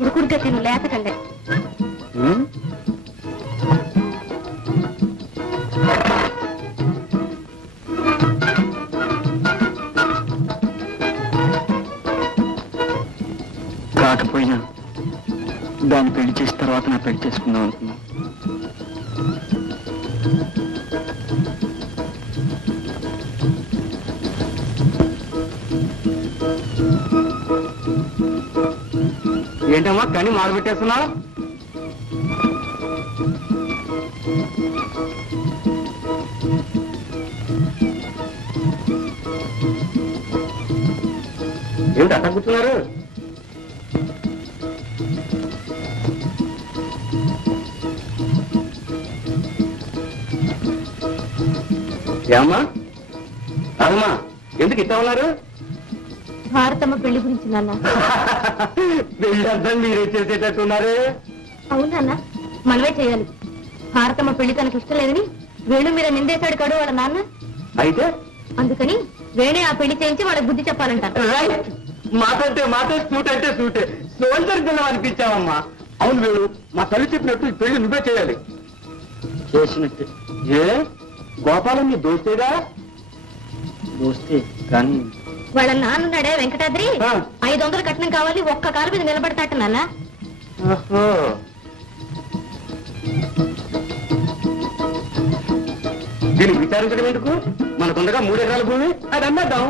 ఉడుకుడిగా తిను లేతకండి. కాకపోయినా దాన్ని పెళ్లి చేసిన తర్వాత నా పెళ్లి చేసుకుందాం అనుకున్నా. ఏంటమ్మా కని మారు పెట్టేస్తున్నావు? ఏమిటి అట్లా కూర్చున్నారు? ఏమమ్మా రాదమ్మా, ఎందుకు ఇట్లా ఉన్నారు? భారతమ్మ పెళ్లి గురించి నాన్న. పెళ్లి అర్థం మీరే చేసేటట్టున్నారు. అవునన్నా, మనమే చేయాలి. భారతమ్మ పెళ్లి తనకు ఇష్టం లేదని వేణు మీద నిందేశాడు కడు వాళ్ళ నాన్న. అయితే అందుకని వేణే ఆ పెళ్లి చేయించి వాళ్ళకి బుద్ధి చెప్పాలంట. రైట్, మాటంటే మాట, సూట్ అంటే సూటే. సోల్జర్ కింద అనిపించావమ్మా. అవును వేణు, మా తల్లి చెప్పినట్టు ఈ పెళ్లి నువ్వే చేయాలి. చేసినట్టే. ఏ గోపాలం నీ దోస్తేగా? దోస్తే కానీ వాళ్ళ నాన్నున్నాడే వెంకటాద్రి, ఆ. 500 కట్నం కావాలి, ఒక్క కాలు మీద నిలబడతాట నాన్న. ఓహో. దీన్ని విచారించడం ఎందుకు? మనకుండగా 3 ఎకరాల భూమి, అది అమ్మేద్దాం.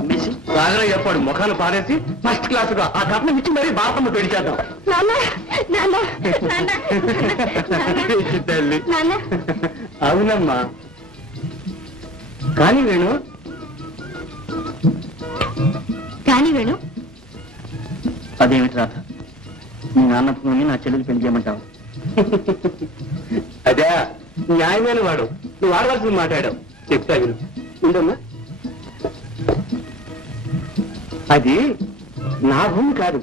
అమ్మేసి రాగరా చెప్పాడు ముఖాన్ని పారేసి ఫస్ట్ క్లాసుగా ఆ కట్నం ఇచ్చి మరీ భారతమ్మ పెళ్లి చేద్దాం. నాన్న నాన్న నాన్న పిచ్చి తల్లి. నాన్న. అవునమ్మా, కానీ వేణు కానీ వేణు, అదేమిటి రాత, మీ నాన్న భూమిని నా చెల్లెలు పెళ్లి చేయమంటావు? అదే న్యాయమైన వాడు, నువ్వు ఆడవలసింది మాట్లాడావు. చెప్తా విను. ఉందమ్మా, అది నా భూమి కాదు,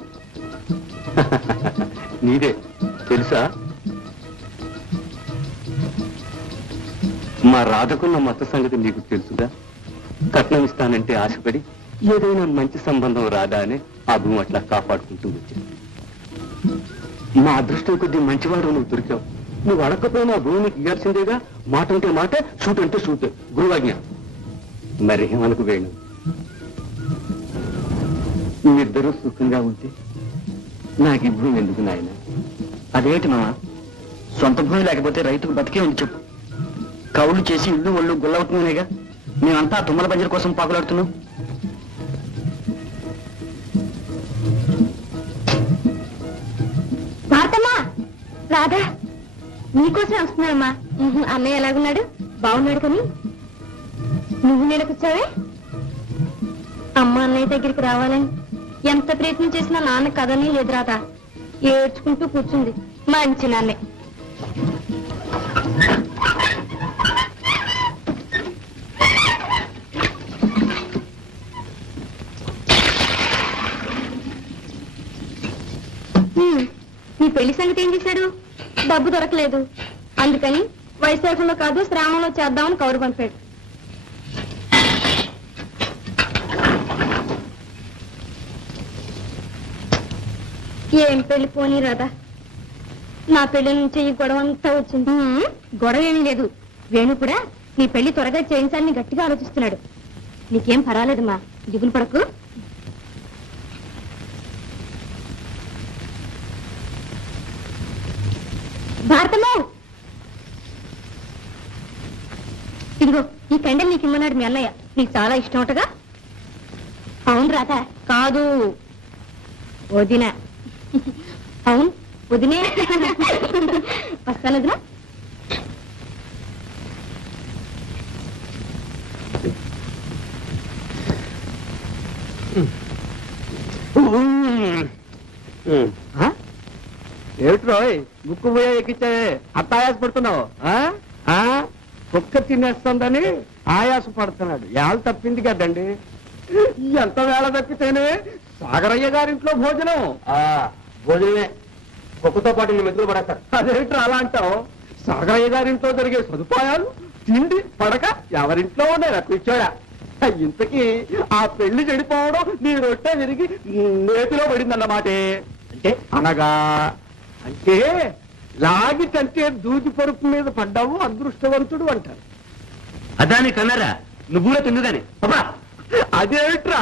నీదే. తెలుసా, మా రాధకున్న మత సంగతి నీకు తెలుసుగా. కట్నం ఇస్తానంటే ఆశపడి ఏదైనా మంచి సంబంధం రాదా అని ఆ భూమి అట్లా కాపాడుకుంటూ వచ్చింది. మా అదృష్టం కొద్దీ మంచివాడు నువ్వు దొరికావు. నువ్వు అడగకపోయినా ఆ భూమికి ఇవ్వాల్సిందేగా. మాట అంటే మాట, సూట్ అంటే సూట్, గురువాజ్ఞ. మరి ఏమనుకు వేణు, మీరిద్దరూ సుఖంగా ఉంటే నాకు ఈ భూమి ఎందుకు నాయన? అదేమిటి మామ, సొంత భూమి లేకపోతే రైతుకు బతికే ఉంది చెప్పు. కౌలు చేసి ఇల్లు ఒళ్ళు గుల్లవుతున్నాయిగా. మేమంతా తుమ్మల బంజరు కోసం పాకులాడుతున్నాం. భారతమ్మా, రాధా నీకోసమే వస్తున్నానమ్మా. అన్నయ్య ఎలాగున్నాడు? బాగున్నాడు. కానీ నువ్వు నిలకొచ్చావే? అమ్మ అన్నయ్య దగ్గరికి రావాలని ఎంత ప్రయత్నం చేసినా నాన్న కదని లేదు రాధ. ఏడ్చుకుంటూ కూర్చుంది. మంచి నాన్నే. నీ పెళ్లి సంగతి ఏం చేశాడు? డబ్బు దొరకలేదు, అందుకని వైశాఖంలో కాదు శ్రావణంలో చేద్దామని కౌరు పంపాడు. ఏం పెళ్లి పోనీ రాదా, నా పెళ్లి నుంచి ఈ గొడవ అంతా వచ్చింది. గొడవ ఏమీ లేదు. వేణు కూడా నీ పెళ్లి త్వరగా చేయించాలని గట్టిగా ఆలోచిస్తున్నాడు. నీకేం పర్వాలేదమ్మా, దిగులు పడకు. భారతమ్మా, ఇదిగో ఈ కండెలు నీకు ఇమ్మన్నాడు మీ అన్నయ్య. నీకు చాలా ఇష్టం ఉంటగా. అవును రాత కాదు, వదిన. అవును వదినే. వస్తాను వదిన. ఏమిట్రోయ్ ముక్కు పోయా ఎక్కిచ్చావే అంత ఆయాసపడుతున్నావు కుక్క తినేస్తుందని ఆయాసపడుతున్నాడు ఏళ్ళ తప్పింది కదండి ఎంత వేళ తప్పితేనే సాగరయ్య గారింట్లో భోజనం భోజనమే కుక్కతో పాటు నీ మెతులు పడతారు అదేంటో అలా అంటావు సాగరయ్య గారింట్లో జరిగే సదుపాయాలు తిండి పడక ఎవరింట్లో ఉన్నాయి కూర్చోడా ఇంతకీ ఆ పెళ్లి చెడిపోవడం నీ రొట్టె విరిగి నేతిలో పడిందన్నమాటే అంటే అనగా అంటే లాగి కంటే దూది పరుపు మీద పడ్డావు అదృష్టవంతుడు అంటారు అదాని కన్నారా నువ్వు కూడా తిందుదాని అదేంట్రా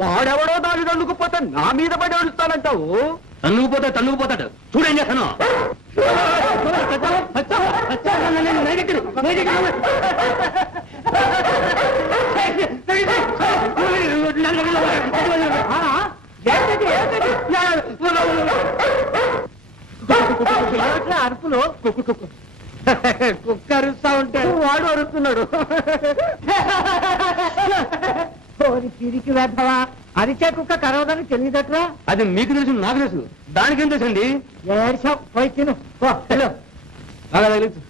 వాడెవడో దాని తన్నుకుపోతే నా మీద పడి అడుస్తానంటావు తన్నుకుపోతాడు చూడేం చేస్తాను అరుపులు కుక్క అరుస్తా ఉంటే వాడు అరుస్తున్నాడు తిరిగి వేద్దావా అరిచే కుక్క కరవదని తెలియదట్రా అది మీకు తెలుసు నాకు తెలుసు దానికేం తెలుసండి ఏడ్చావు పోయి తిను హలో బాగా తెలుసు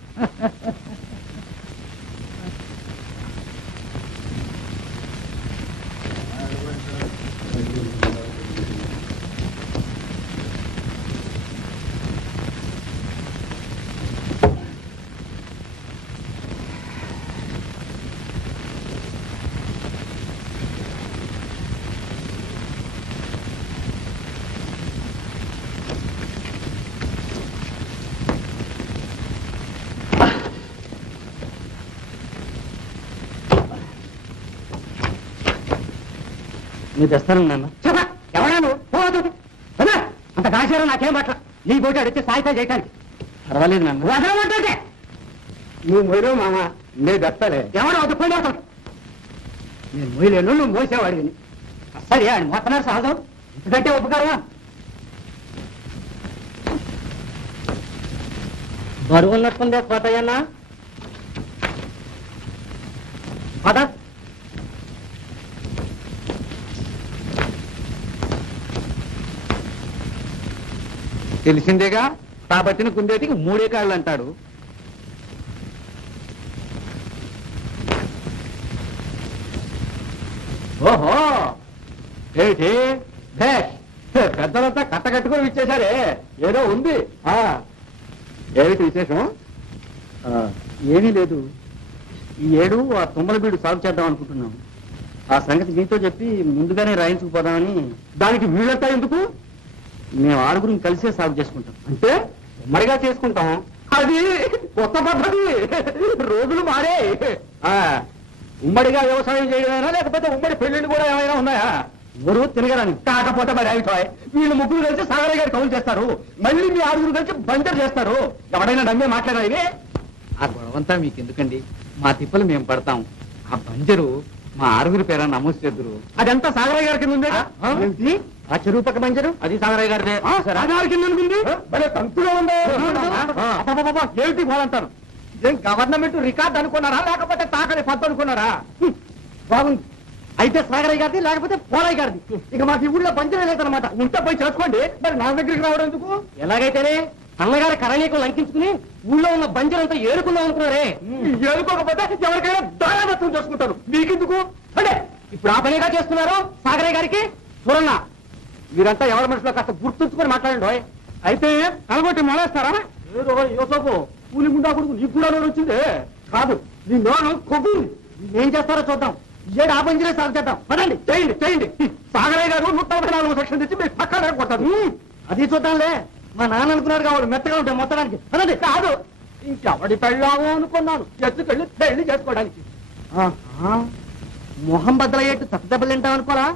నువ్వు తెస్తాను నాన్న ఎవడా నువ్వు పోదు అంత కాశారు నాకేం పట్ల నీ పోటీ అడిగితే సాయితా చేయటానికి పర్వాలేదు నాన్న వదలమంటే నువ్వు మొయ్యలేవు మామ నేను తెస్తాలే ఎవడో వద్దు పోయి నేను మొయ్యలేను నువ్వు మోసేవాడిని సరే ఆయన మోస్తున్నారు సహజం ఇంతకంటే ఉపకారమా బరువు ఉన్నట్టుందే కోటయ్యన్నా పద తెలిసిందేగా కాబట్టిన కుందేటికి మూడే కాళ్ళు అంటాడు ఓహో ఏంటి పెద్దలంతా కట్టకట్టుకుని ఇచ్చేశారే ఏదో ఉంది ఏమిటి విశేషం ఏమీ లేదు ఈ ఏడు ఆ తుమ్మలబీడు సాగు చేద్దాం అనుకుంటున్నాం ఆ సంగతి మీతో చెప్పి ముందుగానే రాయించుకుపోదామని దానికి వీళ్ళంతా ఎందుకు మేము ఆరుగురిని కలిసే సాగు చేసుకుంటాం అంటే ఉమ్మడిగా చేసుకుంటాం అది కొత్త పద్ధతి రోజులు మారే ఉమ్మడిగా వ్యవసాయం చేయడమైనా లేకపోతే ఉమ్మడి పెళ్లిళ్ళు కూడా ఏమైనా ఉన్నాయా ఊరు తిరగరాని కాకపోతే మరి అభిప్రాయం వీళ్ళు ముగ్గురు కలిసి సాగరయ్య గారి కౌలు చేస్తారు మళ్ళీ మీ ఆరుగురు కలిసి బంజర్ చేస్తారు ఎవడైనా నమ్మే మాట్లాడాలి ఆ గొడవంతా మీకు ఎందుకండి మా తిప్పలు మేము పడతాం ఆ బంజరు మా ఆరుగురి పేర నమోదు చేద్దరు అదంతా సాగరయ్య గారి కింద ఉంది ఆ చెరువు పక్క బంజరు అది సాగరయ్య గారిదే కింద ఉంది తంతుగా ఉందా ఏమిటి పోలంటారు ఇదేం గవర్నమెంట్ రికార్డ్ అనుకున్నారా లేకపోతే తాకని పద్దు అనుకున్నారా బాగుంది అయితే సాగరయ్య గారిది లేకపోతే పోలయ్య గారిది ఇక మాకు ఈ ఊళ్ళో బంజరే లేదనమాట ఉంటే పోయి చేసుకోండి మరి నా దగ్గరికి రావడం ఎందుకు ఎలాగైతేనే అన్నగారి కరణీకం లంకించుకుని ఊళ్ళో ఉన్న బంజరంతా ఏరుకుందాం అనుకున్నారే ఏరుకోకపోతే ఎవరికైనా దాయాదత్వం చేసుకుంటారు మీకెందుకు అంటే ఇప్పుడు ఆ పనిగా చేస్తున్నారు సాగరయ్య గారికి చూడన్నా మీరంతా ఎవరి మనుషులో కాస్త గుర్తుంచుకొని మాట్లాడండి అయితే అలగొట్టి మొలేస్తారా ఏదో యోసోపు కూలి గుండా కొడుకు నీకు కూడా నోరు వచ్చింది కాదు నీ నోరు కొవ్వు ఏం చేస్తారో చూద్దాం ఏడు ఆ బంజరే సాగు చేద్దాం పదండి చేయండి చేయండి సాగరయ్య గారు 144 సెక్షన్ తెచ్చి మీరు పక్కన కొట్టారు అది చూద్దాంలే మా నాన్న అనుకున్నాడు కావాలి మెత్తగా ఉంటాయి మొత్తడానికి అదే కాదు ఇంకెవడి పెళ్ళాము అనుకున్నాను ఎత్తుకెళ్ళి పెళ్లి చేసుకోవడానికి మొహం బద్దలయ్యేట్టు తప్పు దెబ్బలు తింటాం అనుకోరా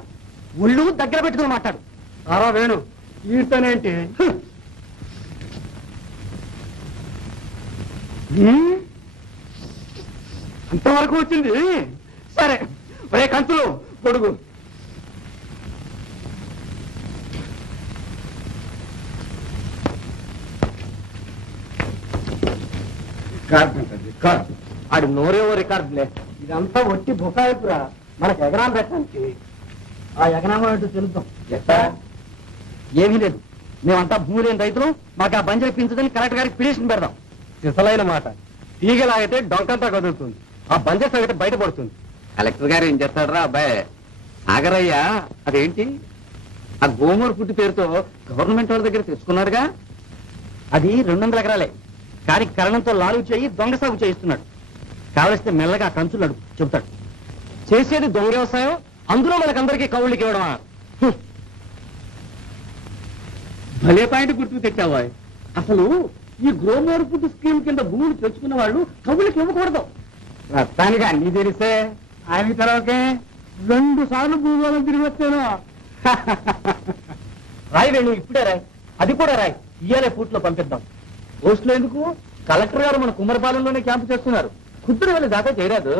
ఒళ్ళు దగ్గర పెట్టుకుని మాట్లాడు సారా వేణు ఈతనేంటి అంతవరకు వచ్చింది సరే ఒరే కంతులు కొడుకు రికార్డు ఆడి నోరేవో రికార్డులే ఇదంతా ఒట్టి బుకాయిపురా మనకు ఎగరాలు పెట్టడానికి ఆ ఎగనామా ఏంటో తెలుద్దాం ఎట్టా ఏమీ లేదు మేమంతా భూమి లేని రైతులు, మాకు ఆ బంజరు పెంచదని కలెక్టర్ గారికి పిటిషన్ పెడదాం. అసలైన మాట. తీగలాగితే డొంకంతా కదులుతుంది, ఆ బంజర్ సంగతి బయటపడుతుంది. కలెక్టర్ గారు ఏం చేస్తాడరా అబ్బాయి? సాగరయ్య అదేంటి ఆ గోమూరు పుట్టి పేరుతో గవర్నమెంట్ వాళ్ళ దగ్గర తెచ్చుకున్నాడుగా. అది 200 ఎకరాలే, కానీ కరణంతో లాలు చేయి దొంగ సాగు చేయిస్తున్నాడు. కావలిస్తే మెల్లగా కంచులు అడుగు చెబుతాడు. చేసేది దొంగ వ్యవసాయం, అందులో మనకందరికీ కౌళ్ళకి ఇవ్వడమా? భలే పాయింట్ గుర్తుకు తెచ్చావా? అసలు ఈ గోమూరు పుట్టి స్కీమ్ కింద భూములు తెచ్చుకున్న వాళ్ళు కౌళ్ళకి ఇవ్వకూడదు. రత్తానికి అన్ని తెలిస్తే ఆయన తర్వాతే 2 సార్లు భూగోళం తిరిగి వచ్చాను. రాయి వేణు, ఇప్పుడే రాయి, అది కూడా రాయి, ఇయ్యాలే పూట్లో పంపిద్దాం. పోస్టులు ఎందుకు? కలెక్టర్ గారు మన కుమ్మరపాలెంలోనే క్యాంపు చేస్తున్నారు. కుదురు వెళ్ళి దాకా చేయరాదు.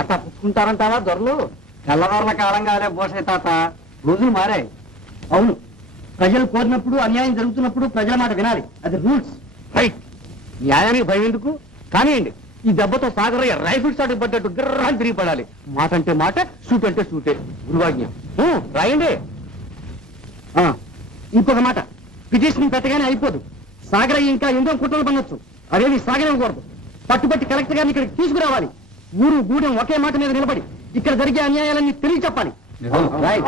అట్లా పుచ్చుకుంటారంటావా దొరలు? తెల్లవారుల కాలం కాలే బోసే తాత, రోజులు మారాయి. అవును, ప్రజలు కోరినప్పుడు అన్యాయం జరుగుతున్నప్పుడు ప్రజల మాట వినాలి, అది రూల్స్. రైట్. న్యాయానికి భయం ఎందుకు? కానివ్వండి. ఈ దెబ్బతో సాగరయ్య రైఫిల్ షాట్ పడ్డట్టు గిర్రాన్ని తిరిగి పడాలి. మాట అంటే మాట, షూట్ అంటే షూటే. గురువాజ్ఞ. రాయండి. ఇంకొక మాట, పిటిషన్ పెట్టగానే అయిపోదు. సాగరయ్య ఇంకా ఎన్నో కుట్రలు పనొచ్చు, అదేమి సాగనివ్వకూడదు. పట్టుబట్టి కలెక్టర్ గారిని ఇక్కడికి తీసుకురావాలి. ఊరు గూడెం ఒకే మాట మీద నిలబడి ఇక్కడ జరిగే అన్యాయాలన్నీ తెలియ చెప్పాలి. రైట్.